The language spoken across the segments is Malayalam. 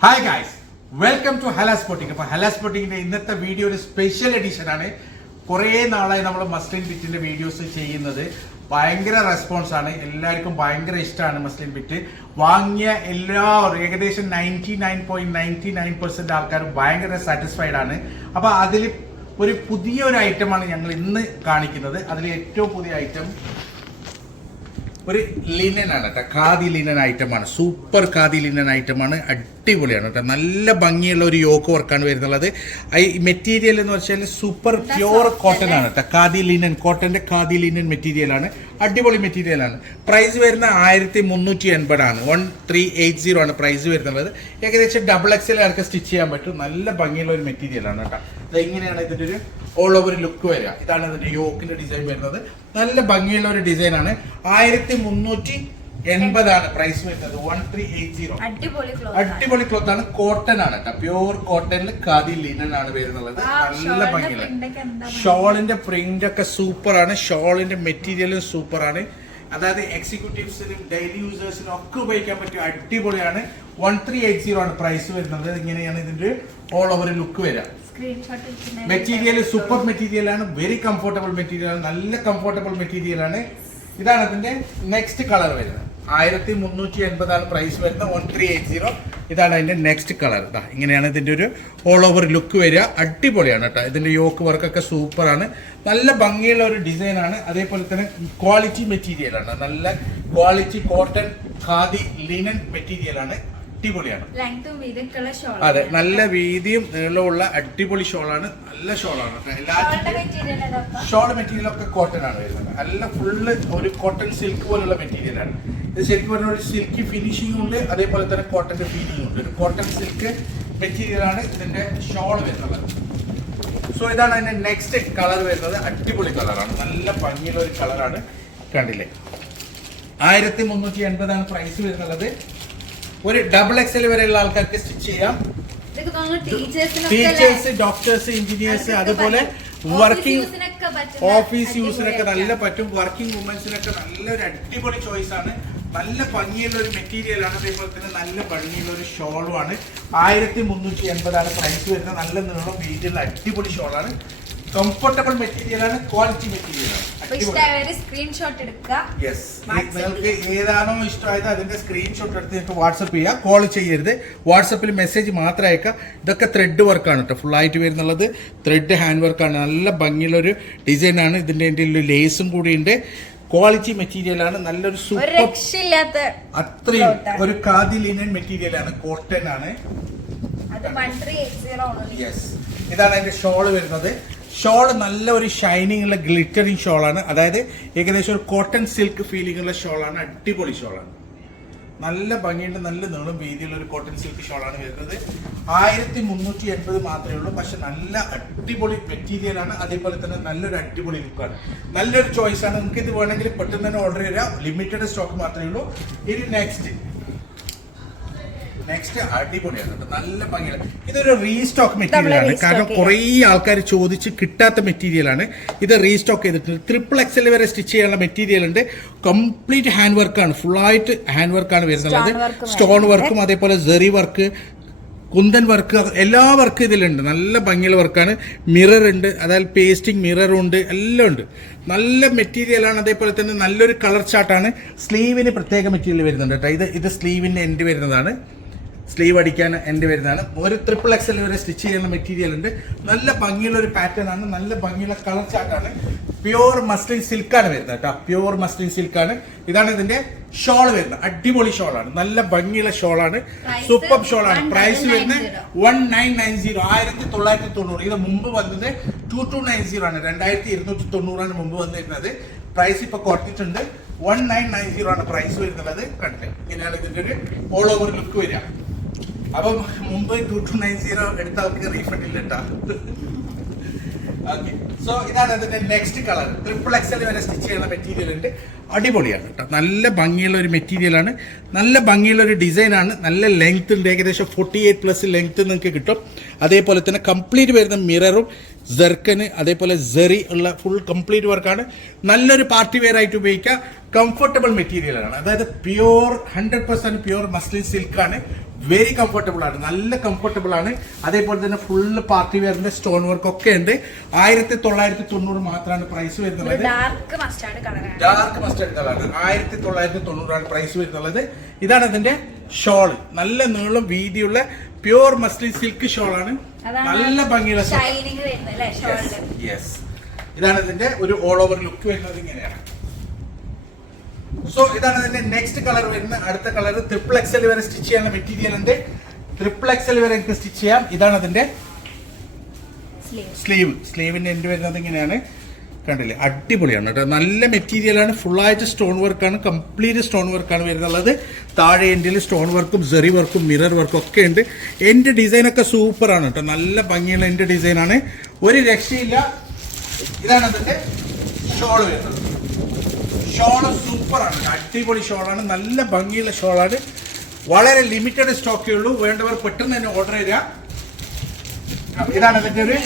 Hi guys welcome to Hala spotting അപ്പൊ ഹല സ്പോട്ടിങ്ങിന്റെ ഇന്നത്തെ വീഡിയോ ഒരു സ്പെഷ്യൽ എഡിഷൻ ആണ്. കുറേ നാളായി നമ്മൾ മസ്ലിൻ ബിറ്റിന്റെ വീഡിയോസ് ചെയ്യുന്നത്. ഭയങ്കര റെസ്പോൺസ് ആണ്. എല്ലാവർക്കും ഭയങ്കര ഇഷ്ടമാണ് മസ്ലിൻ ബിറ്റ് വാങ്ങിയ എല്ലാവരും ഏകദേശം ninety nine point ninety nine percent ആൾക്കാരും ഭയങ്കര സാറ്റിസ്ഫൈഡ് ആണ്. അപ്പൊ അതിൽ ഒരു പുതിയ ഒരു ആണ് ഞങ്ങൾ ഇന്ന് കാണിക്കുന്നത്. അതിൽ ഏറ്റവും പുതിയ ഐറ്റം ഒരു ലിനൻ ആണ് കേട്ടോ. ഖാദി ലിനൻ ഐറ്റമാണ് സൂപ്പർ ഖാദി ലിനൻ ഐറ്റമാണ് അടിപൊളിയാണ് കേട്ടോ. നല്ല ഭംഗിയുള്ള ഒരു യോക്ക് വർക്കാണ് വരുന്നുള്ളത്. ഈ മെറ്റീരിയൽ എന്ന് വെച്ചാൽ സൂപ്പർ പ്യുവർ കോട്ടൺ ആണ് കേട്ടോ. ഖാദി ലിനൻ കോട്ടന്റെ ഖാദി ലിനൻ മെറ്റീരിയൽ ആണ്. അടിപൊളി മെറ്റീരിയൽ ആണ്. പ്രൈസ് വരുന്ന ആയിരത്തി മുന്നൂറ്റി എൺപതാണ് വൺ ത്രീ എയ്റ്റ് സീറോ ആണ് പ്രൈസ് വരുന്നുള്ളത്. ഏകദേശം ഡബിൾ എക്സൽ ആർക്ക് സ്റ്റിച്ച് ചെയ്യാൻ പറ്റും. നല്ല ഭംഗിയുള്ള ഒരു മെറ്റീരിയൽ ആണ് കേട്ടോ. ഇത് എങ്ങനെയാണ് ഇതിന്റെ ഒരു ഓൾ ഓവർ ലുക്ക് വരിക? ഇതാണ് ഇതിന്റെ യോക്കിന്റെ ഡിസൈൻ വരുന്നത്. നല്ല ഭംഗിയുള്ള ഒരു ഡിസൈൻ ആണ്. ആയിരത്തി മുന്നൂറ്റി എൺപതാണ് പ്രൈസ് വരുന്നത്. വൺ ത്രീ എയ്റ്റ് സീറോ അടിപൊളി ക്ലോത്ത് ആണ്. കോട്ടൺ ആണ്. കേട്ടോ പ്യൂർ കോട്ടണിൽ കാതി ലിനൻ ആണ് വരുന്നത്. നല്ല ഭംഗിയുള്ള ഷോളിന്റെ പ്രിന്റ് ഒക്കെ സൂപ്പർ ആണ്. ഷോളിന്റെ മെറ്റീരിയലും സൂപ്പർ ആണ്. അതായത് എക്സിക്യൂട്ടീവ്സിനും ഡെയിലി യൂസേഴ്സിനും ഒക്കെ ഉപയോഗിക്കാൻ പറ്റിയ അടിപൊളിയാണ്. വൺ ത്രീ എയ്റ്റ് സീറോ ആണ് പ്രൈസ് വരുന്നത്. ഇങ്ങനെയാണ് ഇതിന്റെ ഓൾ ഓവർ ലുക്ക് വരിക. സ്ക്രീൻഷോട്ട് മെറ്റീരിയൽ സൂപ്പർ മെറ്റീരിയൽ ആണ്. വെരി കംഫർട്ടബിൾ മെറ്റീരിയൽ ആണ്. നല്ല കംഫർട്ടബിൾ മെറ്റീരിയൽ ആണ്. ഇതാണ് അതിന്റെ നെക്സ്റ്റ് കളർ വരുന്നത്. ആയിരത്തി മുന്നൂറ്റി എൺപതാണ് പ്രൈസ് വരുന്നത് വൺ ത്രീ എയ്റ്റ് സീറോ ഇതാണ് അതിന്റെ നെക്സ്റ്റ് കളർ ഇതാ ഇങ്ങനെയാണ് ഇതിന്റെ ഒരു ഓൾ ഓവർ ലുക്ക് വരിക. അടിപൊളിയാണ് കേട്ടോ ഇതിന്റെ യോക്ക് വർക്കൊക്കെ സൂപ്പറാണ് നല്ല ഭംഗിയുള്ള ഒരു ഡിസൈനാണ് അതേപോലെ തന്നെ ക്വാളിറ്റി മെറ്റീരിയലാണ് നല്ല ക്വാളിറ്റി കോട്ടൺ ഖാദി ലിനൻ മെറ്റീരിയലാണ് അടിപൊളിയാണ്. അതെ നല്ല വീതിയും നീളമുള്ള അടിപൊളി ഷോളാണ് നല്ല ഷോളാണ് എല്ലാ ഷോൾ മെറ്റീരിയൽ ഒക്കെ കോട്ടൺ ആണ് വരുന്നത്. നല്ല ഫുള്ള് ഒരു കോട്ടൺ സിൽക്ക് പോലുള്ള മെറ്റീരിയൽ ആണ്. ഇത് ശരിക്കും പറഞ്ഞ ഒരു സിൽക്കി ഫിനിഷിംഗ് ഉണ്ട്. അതേപോലെ തന്നെ കോട്ടന്റെ ഫീലിംഗ് ഉണ്ട്. ഒരു കോട്ടൺ സിൽക്ക് മെറ്റീരിയൽ ആണ് ഇതിന്റെ ഷോൾ വരുന്നത്. സോ ഇതാണ് അതിന്റെ നെക്സ്റ്റ് കളർ വരുന്നത്. അടിപൊളി കളറാണ് നല്ല ഭംഗിയുള്ള ഒരു കളറാണ് കണ്ടില്ലേ? ആയിരത്തി മുന്നൂറ്റി എൺപതാണ് പ്രൈസ് വരുന്നത്. ഒരു ഡബിൾ എക്സൽ വരെയുള്ള ആൾക്കാർക്ക് സ്റ്റിച്ച് ചെയ്യാം. ടീച്ചേഴ്സ് ഡോക്ടേഴ്സ് എഞ്ചിനീയേഴ്സ് അതുപോലെ വർക്കിംഗ് ഓഫീസ് യൂസിനൊക്കെ നല്ല പറ്റും. വർക്കിംഗ് വുമൻസിനൊക്കെ നല്ലൊരു അടിപൊളി ചോയ്സ് ആണ്. നല്ല ഭംഗിയുള്ള ഒരു മെറ്റീരിയൽ ആണ്. അതേപോലെ തന്നെ നല്ല ഭംഗിയുള്ള ഒരു ഷോളുമാണ് ആയിരത്തി മുന്നൂറ്റി എൺപതാണ് പ്രൈസ് വരുന്നത്. നല്ല നീളം വീട്ടിലുള്ള അടിപൊളി ഷോളാണ് കംഫർട്ടബിൾ മെറ്റീരിയൽ ആണ്. ക്വാളിറ്റി മെറ്റീരിയൽ ആണ്. അടിപൊളി. ഇഷ്ടമായവര് സ്ക്രീൻഷോട്ട് എടുക്കുക. യെസ് WhatsApp നിങ്ങൾക്ക് ഏതാണോ ഇഷ്ടമായത് അതിന്റെ സ്ക്രീൻഷോട്ട് എടുത്ത് നിങ്ങൾക്ക് വാട്സപ്പ് ചെയ്യുക കോൾ ചെയ്യരുത്. വാട്സപ്പിൽ മെസ്സേജ് മാത്രം അയക്കുക. ഇതൊക്കെ ത്രെഡ് വർക്കാണ് കേട്ടോ ഫുൾ ആയിട്ട് വരുന്നുള്ളത് ത്രെഡ് ഹാൻഡ് വർക്കാണ് നല്ല ഭംഗിയുള്ള ഒരു ഡിസൈൻ ആണ്. ഇതിന്റെ എന്റെ ലേസും കൂടി ഉണ്ട്. ക്വാളിറ്റി മെറ്റീരിയലാണ് നല്ലൊരു സൂപ്പർ രക്ഷയില്ലാത്ത അത്രയും ഒരു കാതി ലിനൻ മെറ്റീരിയൽ ആണ് കോട്ടൺ ആണ്. യെസ് ഇതാണ് അതിന്റെ ഷോൾ വരുന്നത്. ഷോൾ നല്ല ഒരു ഷൈനിങ് ഉള്ള ഗ്ലിറ്ററിങ് ഷോളാണ് അതായത് ഏകദേശം ഒരു കോട്ടൺ സിൽക്ക് ഫീലിംഗ് ഉള്ള ഷോളാണ് അടിപൊളി ഷോളാണ് നല്ല ഭംഗിയുണ്ട് നല്ല നീളം വീതിയുള്ള ഒരു കോട്ടൺ സിൽക്ക് ഷോളാണ് വരുന്നത്. ആയിരത്തി മുന്നൂറ്റി എൺപത് മാത്രമേ ഉള്ളൂ പക്ഷെ നല്ല അടിപൊളി മെറ്റീരിയലാണ് അതേപോലെ തന്നെ നല്ലൊരു അടിപൊളി ലുക്കാണ് നല്ലൊരു ചോയ്സ് ആണ്. നിങ്ങൾക്ക് ഇത് വേണമെങ്കിൽ പെട്ടെന്ന് തന്നെ ഓർഡർ ചെയ്യാം ലിമിറ്റഡ് സ്റ്റോക്ക് മാത്രമേ ഉള്ളൂ. ഇനി നെക്സ്റ്റ് നെക്സ്റ്റ് അടിപൊളിയാണ് കേട്ടോ. നല്ല ഭംഗിയാണ്. ഇതൊരു റീസ്റ്റോക്ക് മെറ്റീരിയൽ ആണ്. കാരണം. കുറേ ആൾക്കാർ ചോദിച്ച് കിട്ടാത്ത മെറ്റീരിയൽ ആണ്. ഇത് റീസ്റ്റോക്ക് ചെയ്തിട്ടുണ്ട്. ട്രിപ്പിൾ എക്സൽ വരെ സ്റ്റിച്ച് ചെയ്യാനുള്ള മെറ്റീരിയൽ ഉണ്ട്. കംപ്ലീറ്റ് ഹാൻഡ് വർക്കാണ് ഫുൾ ആയിട്ട് ഹാൻഡ് വർക്കാണ് വരുന്നത് സ്റ്റോൺ വർക്കും അതേപോലെ ജെറി വർക്ക് കുന്തൻ വർക്ക് എല്ലാ വർക്കും ഇതിലുണ്ട്. നല്ല ഭംഗിയുള്ള വർക്കാണ് മിറർ ഉണ്ട്. അതായത് പേസ്റ്റിംഗ് മിററും ഉണ്ട്. എല്ലാം ഉണ്ട്. നല്ല മെറ്റീരിയലാണ് അതേപോലെ തന്നെ നല്ലൊരു കളർ ചാർട്ടാണ് സ്ലീവിന് പ്രത്യേക മെറ്റീരിയൽ വരുന്നുണ്ട് കേട്ടോ. ഇത് ഇത് സ്ലീവിന്റെ എൻഡ് വരുന്നതാണ്. സ്ലീവ് അടിക്കാൻ എന്റെ വരുന്നതാണ്. ഒരു ട്രിപ്പിൾ എക്സൽ വരെ സ്റ്റിച്ച് ചെയ്യുന്ന മെറ്റീരിയൽ ഉണ്ട്. നല്ല ഭംഗിയുള്ള ഒരു പാറ്റേൺ ആണ്. നല്ല ഭംഗിയുള്ള കളർ ചാർട്ടാണ് പ്യുവർ മസ്ലിൻ സിൽക്കാണ് വരുന്നത് കേട്ടോ. പ്യുവർ മസ്ലിൻ സിൽക്കാണ് ഇതാണ് ഇതിന്റെ ഷോൾ വരുന്നത്. അടിപൊളി ഷോളാണ് നല്ല ഭംഗിയുള്ള ഷോളാണ് സൂപ്പർ ഷോളാണ് പ്രൈസ് 1990. വരുന്നത് വൺ നയൻ നയൻ സീറോ ആയിരത്തി തൊള്ളായിരത്തി തൊണ്ണൂറ് ഇത് മുമ്പ് വന്നത് ടു ടു നയൻ സീറോ ആണ്. രണ്ടായിരത്തി ഇരുന്നൂറ്റി തൊണ്ണൂറാണ് മുമ്പ് വന്നിരുന്നത്. പ്രൈസ് ഇപ്പൊ കുറച്ചിട്ടുണ്ട്. വൺ നയൻ നയൻ സീറോ ആണ് പ്രൈസ് വരുന്നത് കണ്ടില്ലേ? ഇങ്ങനെയാണ് ഇതിന്റെ ഒരു ഓൾ ഓവർ ലുക്ക് വരിക. അപ്പം മുമ്പ് ടു ടു നയൻ സീറോ എടുത്ത അവർക്ക് റീഫണ്ട് ഇല്ല സോ ഇതാണ് അതിന്റെ നെക്സ്റ്റ് കളർ ട്രിപ്പിൾ എക്സൽ വരെ സ്റ്റിച്ച് ചെയ്യുന്ന മെറ്റീരിയൽ ഉണ്ട്. അടിപൊളിയാണ് കേട്ടോ. നല്ല ഭംഗിയുള്ള ഒരു മെറ്റീരിയലാണ് നല്ല ഭംഗിയുള്ള ഒരു ഡിസൈനാണ് നല്ല ലെങ്ത് ഉണ്ട്. ഏകദേശം ഫോർട്ടി എയ്റ്റ് പ്ലസ് ലെങ്ത് നിങ്ങൾക്ക് കിട്ടും. അതേപോലെ തന്നെ കംപ്ലീറ്റ് വരുന്ന മിററും ജെർക്കന് അതേപോലെ ജെറി ഉള്ള ഫുൾ കംപ്ലീറ്റ് വർക്കാണ് നല്ലൊരു പാർട്ടി വെയർ ആയിട്ട് ഉപയോഗിക്കുക. കംഫർട്ടബിൾ മെറ്റീരിയലാണ് അതായത് pure hundred percent pure muslin സിൽക്കാണ് very comfortable ആണ്. നല്ല കംഫർട്ടബിൾ ആണ്. അതേപോലെ തന്നെ ഫുള്ള് പാർട്ടി വെയറിന്റെ സ്റ്റോൺ വർക്ക് ഒക്കെ ഉണ്ട്. ആയിരത്തി തൊള്ളായിരത്തി തൊണ്ണൂറ് മാത്രമാണ് പ്രൈസ് വരുന്നത്. ഡാർക്ക് മസ്റ്റാർഡ് കളറാണ് എടുത്തതാണ്. ആയിരത്തി തൊള്ളായിരത്തി തൊണ്ണൂറാണ് പ്രൈസ് വരുന്നുള്ളത്. ഇതാണ് അതിന്റെ ഷോൾ നല്ല നീളം വീതിയുള്ള പ്യുവർ മസ്ലിൻ സിൽക്ക് ഷോളാണ് നല്ല ഭംഗിയുള്ള യെസ് ഇതാണ് ഇതിന്റെ ഒരു ഓൾ ഓവർ ലുക്ക് വരുന്നത് ഇങ്ങനെയാണ്. സോ ഇതാണ് ഇതിന്റെ നെക്സ്റ്റ് കളർ വരുന്ന അടുത്ത കളർ ട്രിപ്പിൾ എക്സൽ വരെ സ്റ്റിച്ച് ചെയ്യാനുള്ള മെറ്റീരിയൽ ഉണ്ട്. ട്രിപ്പിൾ എക്സൽ വരെ എനിക്ക് സ്റ്റിച്ച് ചെയ്യാം. ഇതാണ് അതിന്റെ സ്ലീവ് സ്ലീവ് സ്ലീവിന്റെ എൻഡ് വരുന്നത് ഇങ്ങനെയാണ്. കണ്ടില്ലേ? അടിപൊളിയാണ് കേട്ടോ. നല്ല മെറ്റീരിയലാണ് ഫുള്ളായിട്ട് സ്റ്റോൺ വർക്കാണ് കംപ്ലീറ്റ് സ്റ്റോൺ വർക്കാണ് വരുന്നുള്ളത്. താഴെ എൻഡിൽ സ്റ്റോൺ വർക്കും ജെറി വർക്കും മിറർ വർക്കും ഒക്കെ ഉണ്ട്. എന്റെ ഡിസൈനൊക്കെ സൂപ്പറാണ് കേട്ടോ. നല്ല ഭംഗിയുള്ള എന്റെ ഡിസൈനാണ് ഒരു രക്ഷയില്ല. ഇതാണ് അതിന്റെ ഷോൾ വരുന്നത്. ഷോൾ സൂപ്പറാണ് അടിപൊളി ഷോളാണ് നല്ല ഭംഗിയുള്ള ഷോളാണ് വളരെ ലിമിറ്റഡ് സ്റ്റോക്കേ ഉള്ളൂ. വേണ്ടവർ പെട്ടെന്ന് തന്നെ ഓർഡർ ചെയ്യുക ഇതാണ് ഇതിന്റെ ഒരു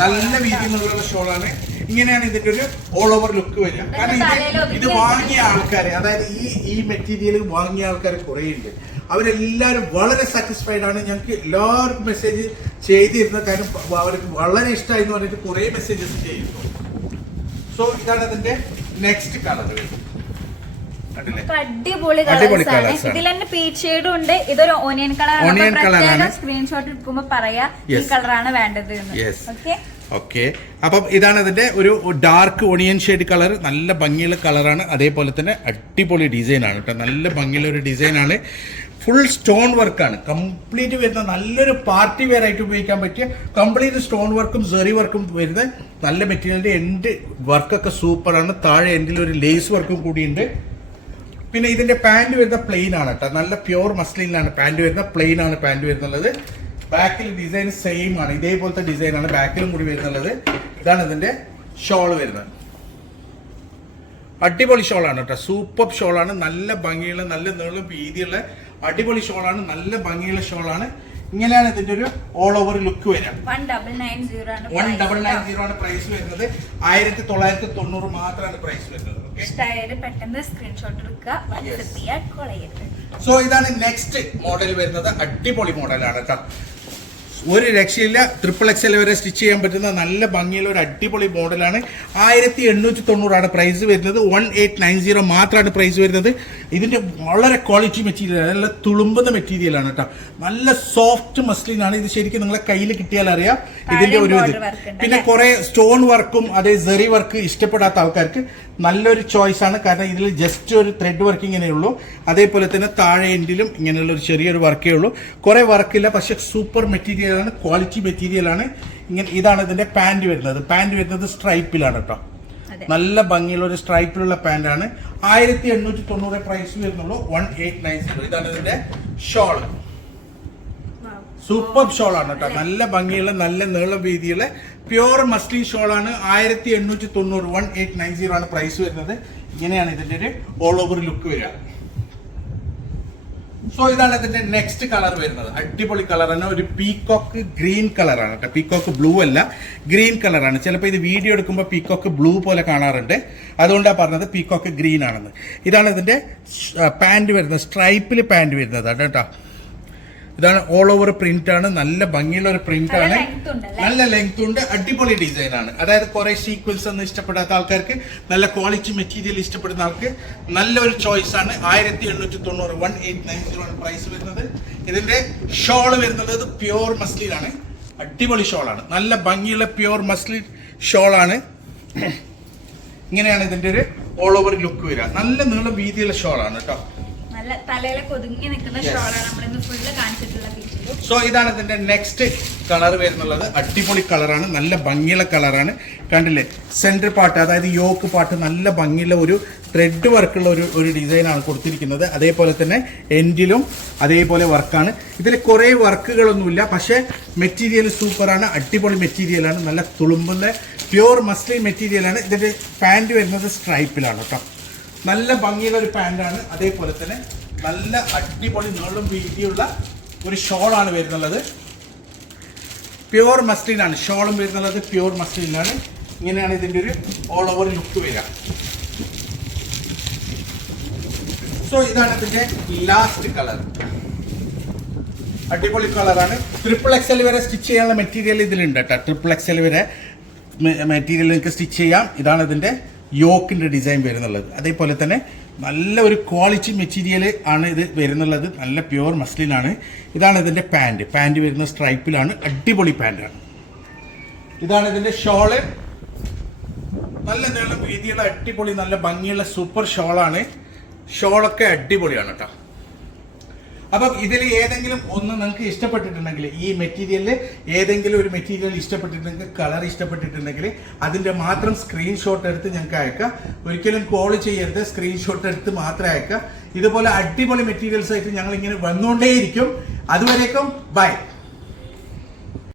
നല്ല രീതിയിലുള്ള ഷോളാണ്. ഇങ്ങനെയാണ് ഇതിന്റെ ഒരു ഓൾ ഓവർ ലുക്ക് വരിക. കാരണം ഇത് ഇത് വാങ്ങിയ ആൾക്കാർ അതായത് ഈ ഈ മെറ്റീരിയൽ വാങ്ങിയ ആൾക്കാർ കുറേ ഉണ്ട് അവരെല്ലാവരും വളരെ സാറ്റിസ്ഫൈഡ് ആണ്. ഞങ്ങൾക്ക് എല്ലാവർക്കും മെസ്സേജ് ചെയ്തിരുന്ന കാര്യം അവർക്ക് വളരെ ഇഷ്ടമായി എന്ന് പറഞ്ഞിട്ട് കുറേ മെസ്സേജസ് ചെയ്തു സോ ഇതാണ് ഇതിന്റെ നെക്സ്റ്റ് കളർ ഇപ്പൊ അടിപൊളി ഇതിൽ തന്നെ പീച്ച് ഷെയ്ഡും ഉണ്ട്. ഇതൊരു ഓനിയൻ ഓണിയൻ കളറാണ്. സ്ക്രീൻഷോട്ട് എടുക്കുമ്പോ പറയാ ഈ കളറാണ് വേണ്ടത്. ഓക്കെ ഓക്കെ അപ്പം ഇതാണ് ഇതിന്റെ ഒരു ഡാർക്ക് ഒണിയൻ ഷെയ്ഡ് കളർ നല്ല ഭംഗിയുള്ള കളറാണ് അതേപോലെ തന്നെ അടിപൊളി ഡിസൈൻ ആണ് കേട്ടോ. നല്ല ഭംഗിയുള്ള ഒരു ഡിസൈൻ ആണ്. ഫുൾ സ്റ്റോൺ വർക്കാണ് കംപ്ലീറ്റ് വരുന്ന നല്ലൊരു പാർട്ടി വെയർ ആയിട്ട് ഉപയോഗിക്കാൻ പറ്റിയ കംപ്ലീറ്റ് സ്റ്റോൺ വർക്കും സെറി വർക്കും വരുന്ന നല്ല മെറ്റീരിയലിന്റെ എൻഡ് വർക്കൊക്കെ സൂപ്പറാണ് താഴെ എൻഡിൽ ഒരു ലേസ് വർക്കും കൂടിയുണ്ട്. പിന്നെ ഇതിന്റെ പാന്റ് വരുന്ന പ്ലെയിൻ ആണ് കേട്ടോ നല്ല പ്യുവർ മസ്ലിനാണ് പാന്റ് വരുന്ന പ്ലെയിൻ ആണ് പാന്റ് വരുന്നുള്ളത്. ബാക്കിൽ ഡിസൈൻ സെയിം ആണ്. ഇതേപോലത്തെ ഡിസൈൻ ആണ് ബാക്കിലും കൂടി വരുന്നുള്ളത്. ഇതാണ് ഇതിന്റെ ഷോൾ വരുന്നത്. അടിപൊളി ഷോളാണ് കേട്ടോ സൂപ്പർ ഷോളാണ് നല്ല ഭംഗിയുള്ള നല്ല നീളം വീതിയുള്ള അടിപൊളി ഷോളാണ് നല്ല ഭംഗിയുള്ള ഷോളാണ് ഇങ്ങനെയാണ് ഇതിന്റെ ഒരു ഓൾ ഓവർ ലുക്ക് വരിക. വൺ ഡബിൾ നയൻ സീറോ ആണ് പ്രൈസ് വരുന്നത് ആയിരത്തി തൊള്ളായിരത്തി തൊണ്ണൂറ് മാത്രമാണ് പ്രൈസ് വരുന്നത് പെട്ടെന്ന് സ്ക്രീൻഷോട്ട് എടുക്കുക. സോ ഇതാണ് നെക്സ്റ്റ് മോഡൽ വരുന്നത്. അടിപൊളി മോഡലാണ് കേട്ടോ ഒരു രക്ഷയില്ല. ട്രിപ്പിൾ എക്സൽ വരെ സ്റ്റിച്ച് ചെയ്യാൻ പറ്റുന്ന നല്ല ഭംഗിയുള്ള ഒരു അടിപൊളി മോഡലാണ്. ആയിരത്തി എണ്ണൂറ്റി തൊണ്ണൂറാണ് പ്രൈസ് വരുന്നത്. വൺ എയ്റ്റ് നയൻ സീറോ മാത്രമാണ് പ്രൈസ് വരുന്നത്. ഇതിന്റെ വളരെ ക്വാളിറ്റി മെറ്റീരിയൽ നല്ല തുളുമ്പുന്ന മെറ്റീരിയലാണ് കേട്ടോ നല്ല സോഫ്റ്റ് മസ്ലിൻ ആണ്. ഇത് ശരിക്കും നിങ്ങളെ കയ്യിൽ കിട്ടിയാൽ അറിയാം. ഇതിന്റെ ഒരു ഇത്. പിന്നെ കുറേ സ്റ്റോൺ വർക്കും അതേ സെറി വർക്ക് ഇഷ്ടപ്പെടാത്ത ആൾക്കാർക്ക് നല്ലൊരു ചോയ്സ് ആണ്. കാരണം ഇതിൽ ജസ്റ്റ് ഒരു ത്രെഡ് വർക്ക് ഇങ്ങനെ ഉള്ളൂ. അതേപോലെ തന്നെ താഴെ എൻഡിലും ഇങ്ങനെയുള്ള ഒരു ചെറിയൊരു വർക്കേ ഉള്ളൂ. കുറേ വർക്കില്ല പക്ഷെ സൂപ്പർ മെറ്റീരിയൽ ആണ് ക്വാളിറ്റി മെറ്റീരിയലാണ് ഇങ്ങനെ ഇതാണ് ഇതിന്റെ പാന്റ് വരുന്നത്. പാന്റ് വരുന്നത് സ്ട്രൈപ്പിലാണ് കേട്ടോ നല്ല ഭംഗിയുള്ള ഒരു സ്ട്രൈപ്പിലുള്ള പാന്റ് ആണ്. ആയിരത്തി എണ്ണൂറ്റി തൊണ്ണൂറ് പ്രൈസ് വരുന്നുള്ളൂ. വൺ എയ്റ്റ് നയൻ സീറോ ഇതാണ് ഇതിന്റെ ഷോൾ സൂപ്പർ ഷോൾ ആണ് കേട്ടോ നല്ല ഭംഗിയുള്ള നല്ല നീളം വീതിയുള്ള പ്യുവർ മസ്ലിൻ ആണ്. ആയിരത്തി എണ്ണൂറ്റി തൊണ്ണൂറ് വൺ എയ്റ്റ് നയൻ സീറോ ആണ് പ്രൈസ് വരുന്നത്. ഇങ്ങനെയാണ് ഇതിന്റെ ഒരു ഓൾ ഓവർ ലുക്ക് വരിക. സോ ഇതാണ് ഇതിന്റെ നെക്സ്റ്റ് കളർ വരുന്നത്. അടിപൊളി കളറാണ് ഒരു പീകോക്ക് ഗ്രീൻ കളറാണ് കേട്ടോ. പീകോക്ക് ബ്ലൂ അല്ല ഗ്രീൻ കളറാണ് ചിലപ്പോൾ ഇത് വീഡിയോ എടുക്കുമ്പോൾ പീകോക്ക് ബ്ലൂ പോലെ കാണാറുണ്ട്. അതുകൊണ്ടാണ് പറഞ്ഞത് പീകോക്ക് ഗ്രീൻ ആണെന്ന്. ഇതാണ് ഇതിന്റെ പാന്റ് വരുന്നത്. സ്ട്രൈപ്പിൽ പാന്റ് വരുന്നത് കേട്ടോ. ഇതാണ് ഓൾ ഓവർ പ്രിന്റ് ആണ്. നല്ല ഭംഗിയുള്ള ഒരു പ്രിന്റ് ആണ്? നല്ല ലെങ്ത് ഉണ്ട്. അടിപൊളി ഡിസൈൻ ആണ്. അതായത് കുറെ സീക്വൻസ് ഒന്നും ഇഷ്ടപ്പെടാത്ത ആൾക്കാർക്ക് നല്ല ക്വാളിറ്റി മെറ്റീരിയൽ ഇഷ്ടപ്പെടുന്ന ആൾക്ക് നല്ലൊരു ചോയ്സ് ആണ്. ആയിരത്തി എണ്ണൂറ്റി തൊണ്ണൂറ് വൺ എയ്റ്റ് നയൻ സീറോ ആണ് പ്രൈസ് വരുന്നത്. ഇതിന്റെ ഷോൾ വരുന്നത് ഇത് പ്യുവർ മസ്ലിൻ ആണ്. അടിപൊളി ആണ്. നല്ല ഭംഗിയുള്ള പ്യുവർ ഷോൾ ആണ്. ഇങ്ങനെയാണ് ഇതിന്റെ ഒരു ഓൾ ഓവർ ലുക്ക് വരിക. നല്ല നീളം വീതിയുള്ള ഷോൾ ആണ് കേട്ടോ. നല്ല തലയിലൊക്കെ ഒതുങ്ങി നിൽക്കുന്ന Yes. ഷോളാണ് നമ്മളിന്ന് ഫുള്ള് കാണിച്ചിട്ടുള്ള സോ ഇതാണ് ഇതിന്റെ നെക്സ്റ്റ് കളർ വരുന്നുള്ളത്. അടിപൊളി കളറാണ് നല്ല ഭംഗിയുള്ള കളറാണ് കണ്ടില്ലേ? സെന്റർ പാട്ട് അതായത് യോക്ക് പാട്ട് നല്ല ഭംഗിയുള്ള ഒരു ത്രെഡ് വർക്കുള്ള ഒരു ഒരു ഡിസൈനാണ് കൊടുത്തിരിക്കുന്നത്. അതേപോലെ തന്നെ എൻഡിലും അതേപോലെ വർക്കാണ് ഇതിൽ കുറേ വർക്കുകളൊന്നുമില്ല പക്ഷേ മെറ്റീരിയൽ സൂപ്പറാണ് അടിപൊളി മെറ്റീരിയലാണ് നല്ല തുളുമ്പുന്ന പ്യുവർ മസ്ലിൻ മെറ്റീരിയലാണ് ഇതിന്റെ പാന്റ് വരുന്നത് സ്ട്രൈപ്പിലാണ് കേട്ടോ. നല്ല ഭംഗിയുള്ള ഒരു പാന്റാണ് അതേപോലെ തന്നെ നല്ല അടിപൊളി നീളും വീതിയുള്ള ഒരു ഷോളാണ് വരുന്നുള്ളത്. പ്യുവർ മസ്ലിനാണ് ഷോളും വരുന്നുള്ളത് പ്യുവർ മസ്ലിനാണ് ഇങ്ങനെയാണ് ഇതിന്റെ ഒരു ഓൾ ഓവർ ലുക്ക് വരിക. സോ ഇതാണ് ഇതിന്റെ ലാസ്റ്റ് കളർ അടിപൊളി കളറാണ് ട്രിപ്പിൾ എക്സൽ വരെ സ്റ്റിച്ച് ചെയ്യാനുള്ള മെറ്റീരിയൽ ഇതിലുണ്ട് കേട്ടോ. ട്രിപ്പിൾ എക്സൽ വരെ മെറ്റീരിയൽ നിങ്ങൾക്ക് സ്റ്റിച്ച് ചെയ്യാം. ഇതാണ് ഇതിന്റെ യോക്കിന്റെ ഡിസൈൻ വരുന്നുള്ളത്. അതേപോലെ തന്നെ നല്ല ഒരു ക്വാളിറ്റി മെറ്റീരിയൽ ആണ് ഇത് വരുന്നുള്ളത്. നല്ല പ്യുവർ മസ്ലിനാണ് ഇതാണ് ഇതിന്റെ പാന്റ് പാന്റ് വരുന്ന സ്ട്രൈപ്പിലാണ് അടിപൊളി പാന്റാണ് ഇതാണ് ഇതിന്റെ ഷോൾ നല്ല നീളം വീതിയുള്ള അടിപൊളി നല്ല ഭംഗിയുള്ള സൂപ്പർ ഷോളാണ് ഷോളൊക്കെ അടിപൊളിയാണ് കേട്ടോ. അപ്പം ഇതിൽ ഏതെങ്കിലും ഒന്ന് നിങ്ങൾക്ക് ഇഷ്ടപ്പെട്ടിട്ടുണ്ടെങ്കിൽ ഈ മെറ്റീരിയലിൽ ഏതെങ്കിലും ഒരു മെറ്റീരിയൽ ഇഷ്ടപ്പെട്ടിട്ടുണ്ടെങ്കിൽ കളർ ഇഷ്ടപ്പെട്ടിട്ടുണ്ടെങ്കിൽ അതിന്റെ മാത്രം സ്ക്രീൻഷോട്ട് എടുത്ത് ഞങ്ങൾക്ക് അയക്കാം ഒരിക്കലും കോൾ ചെയ്യരുത് സ്ക്രീൻഷോട്ട് എടുത്ത് മാത്രം അയക്കാം ഇതുപോലെ അടിപൊളി മെറ്റീരിയൽസ് ആയിട്ട് ഞങ്ങൾ ഇങ്ങനെ വന്നുകൊണ്ടേയിരിക്കും. അതുവരേക്കും ബൈ